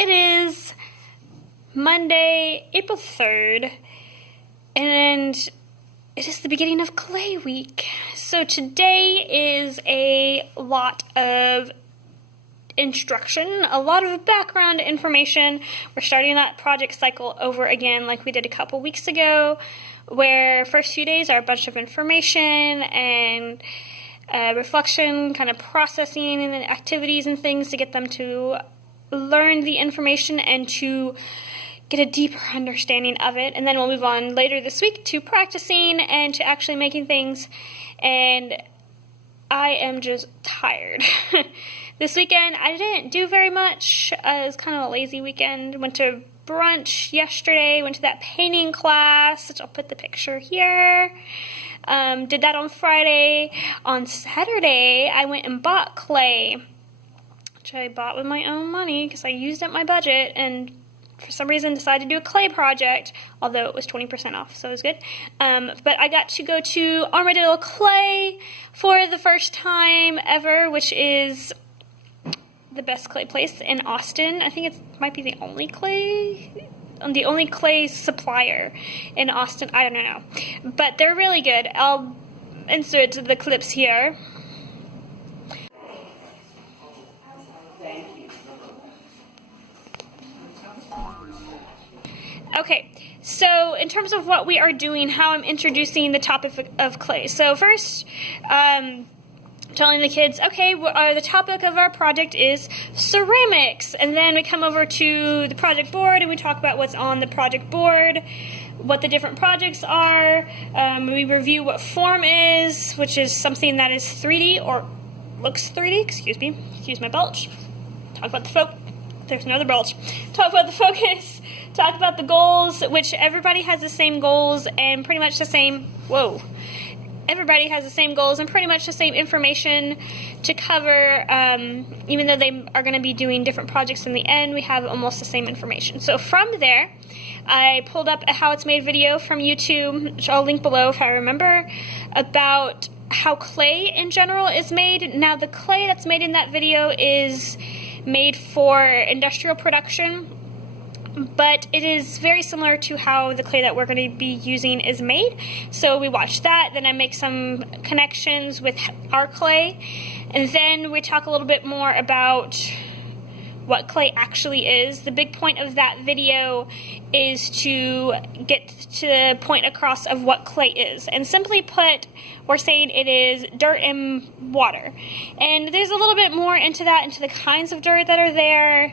it is Monday, April 3rd, and it is the beginning of clay week. So today is a lot of instruction, a lot of background information. We're starting that project cycle over again like we did a couple weeks ago, where first few days are a bunch of information and reflection, kind of processing and activities and things to get them to learn the information and to get a deeper understanding of it. And then we'll move on later this week to practicing and to actually making things. And I am just tired. This weekend I didn't do very much. It was kind of a lazy weekend. Went to brunch yesterday, went to that painting class, which I'll put the picture here. Did that on Friday. On Saturday, I went and bought clay, which I bought with my own money because I used up my budget and for some reason decided to do a clay project, although it was 20% off, so it was good. But I got to go to Armadillo Clay for the first time ever, which is the best clay place in Austin. I think it might be the only clay supplier in Austin. I don't know, but they're really good. I'll insert the clips here. Okay, so in terms of what we are doing, how I'm introducing the topic of clay. So first, telling the kids, okay, the topic of our project is ceramics. And then we come over to the project board and we talk about what's on the project board, what the different projects are. We review what form is, which is something that is 3D or looks 3D, excuse my belch. Talk about the there's another belch. Talk about the focus. Talk about the goals, which everybody has the same goals and pretty much the same, everybody has the same goals and pretty much the same information to cover, even though they are going to be doing different projects in the end, we have almost the same information. So from there, I pulled up a how it's made video from YouTube, which I'll link below if I remember, about how clay in general is made. Now the clay that's made in that video is made for industrial production, but it is very similar to how the clay that we're going to be using is made. So we watch that, then I make some connections with our clay, and then we talk a little bit more about what clay actually is. The big point of that video is to get to the point across of what clay is. And simply put, we're saying it is dirt and water. And there's a little bit more into that, into the kinds of dirt that are there,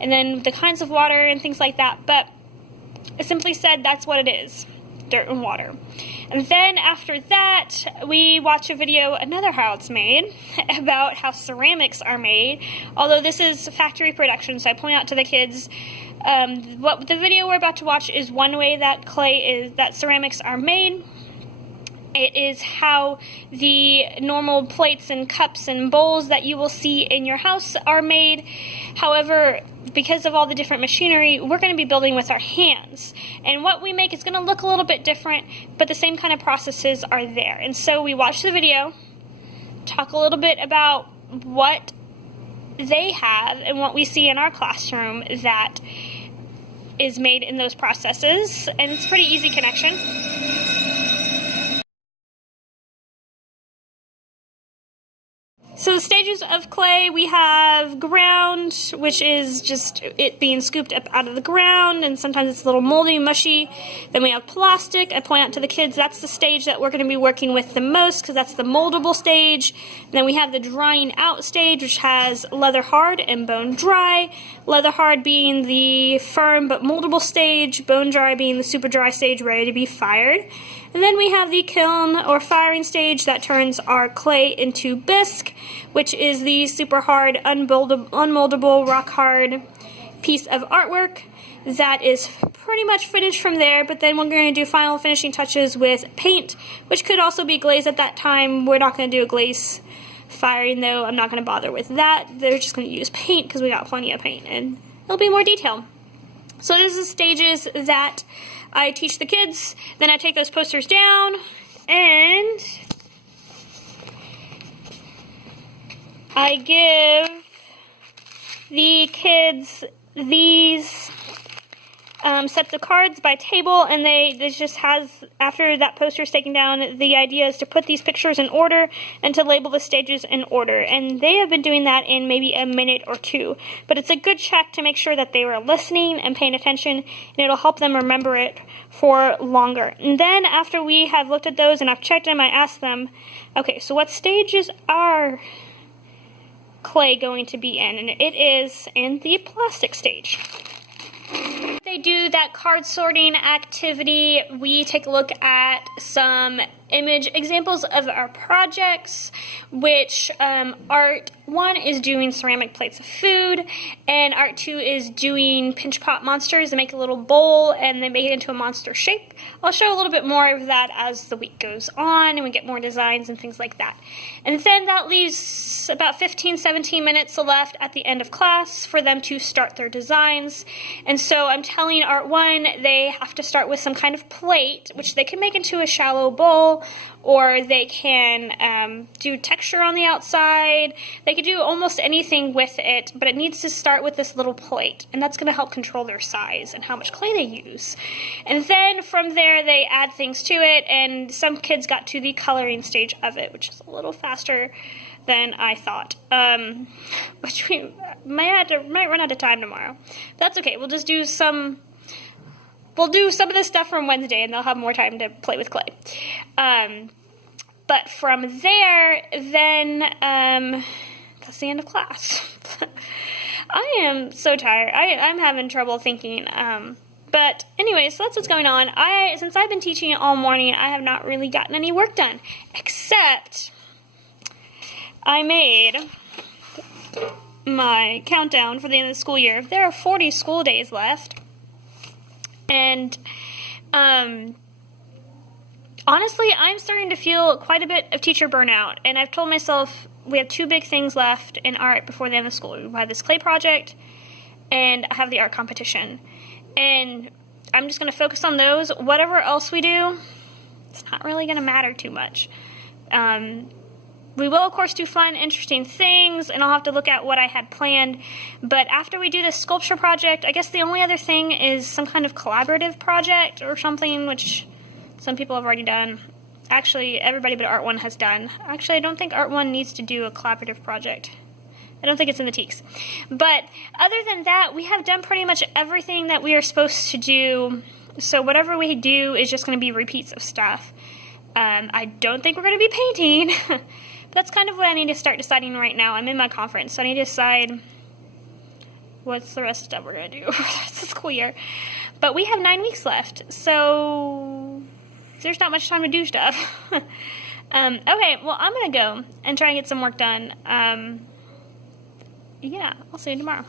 and then the kinds of water and things like that. But I simply said that's what it is, dirt and water. And then after that, we watch a video, another how it's made, about how ceramics are made. Although this is factory production, so I point out to the kids, what the video we're about to watch is one way that ceramics are made. It is how the normal plates and cups and bowls that you will see in your house are made. However, because of all the different machinery, we're going to be building with our hands. And what we make is going to look a little bit different, but the same kind of processes are there. And so we watch the video, talk a little bit about what they have and what we see in our classroom that is made in those processes. And it's a pretty easy connection. So the stages of clay, we have ground, which is just it being scooped up out of the ground, and sometimes it's a little moldy, mushy. Then we have plastic. I point out to the kids that's the stage that we're going to be working with the most because that's the moldable stage. And then we have the drying out stage, which has leather hard and bone dry. Leather hard being the firm but moldable stage, bone dry being the super dry stage ready to be fired. And then we have the kiln or firing stage that turns our clay into bisque, which is the super hard, unmoldable, rock hard piece of artwork that is pretty much finished from there. But then we're going to do final finishing touches with paint, which could also be glaze at that time. We're not going to do a glaze firing though. I'm not going to bother with that. They're just going to use paint because we got plenty of paint and it'll be more detail. So this is stages that I teach the kids, then I take those posters down and I give the kids these sets of cards by table, and this just has, after that poster is taken down, the idea is to put these pictures in order and to label the stages in order. And they have been doing that in maybe a minute or two. But it's a good check to make sure that they were listening and paying attention, and it'll help them remember it for longer. And then after we have looked at those and I've checked them, I ask them, okay, so what stage is our clay going to be in? And it is in the plastic stage. They do that card sorting activity. We take a look at some image examples of our projects, which Art 1 is doing ceramic plates of food, and Art 2 is doing pinch pot monsters. They make a little bowl and they make it into a monster shape. I'll show a little bit more of that as the week goes on and we get more designs and things like that. And then that leaves about 15-17 minutes left at the end of class for them to start their designs. And so I'm telling Art 1 they have to start with some kind of plate, which they can make into a shallow bowl, or they can do texture on the outside. They could do almost anything with it, but it needs to start with this little plate, and that's going to help control their size and how much clay they use. And then from there they add things to it, and some kids got to the coloring stage of it, which is a little faster than I thought, which we might run out of time tomorrow. But that's okay. We'll just do some. We'll do some of this stuff from Wednesday, and they'll have more time to play with clay. But from there, then that's the end of class. I am so tired. I'm having trouble thinking. But anyway, so that's what's going on. Since I've been teaching all morning, I have not really gotten any work done, except I made my countdown for the end of the school year. There are 40 school days left. And honestly, I'm starting to feel quite a bit of teacher burnout. And I've told myself we have 2 big things left in art before the end of school. We have this clay project, and I have the art competition. And I'm just going to focus on those. Whatever else we do, it's not really going to matter too much. We will, of course, do fun, interesting things, and I'll have to look at what I had planned. But after we do this sculpture project, I guess the only other thing is some kind of collaborative project or something, which some people have already done. Actually, everybody but Art 1 has done. Actually, I don't think Art 1 needs to do a collaborative project. I don't think it's in the TEKS. But other than that, we have done pretty much everything that we are supposed to do. So whatever we do is just going to be repeats of stuff. I don't think we're going to be painting. That's kind of what I need to start deciding right now. I'm in my conference, so I need to decide what's the rest of stuff we're going to do for the rest of the school year. But we have 9 weeks left, so there's not much time to do stuff. Okay, well, I'm going to go and try and get some work done. Yeah, I'll see you tomorrow.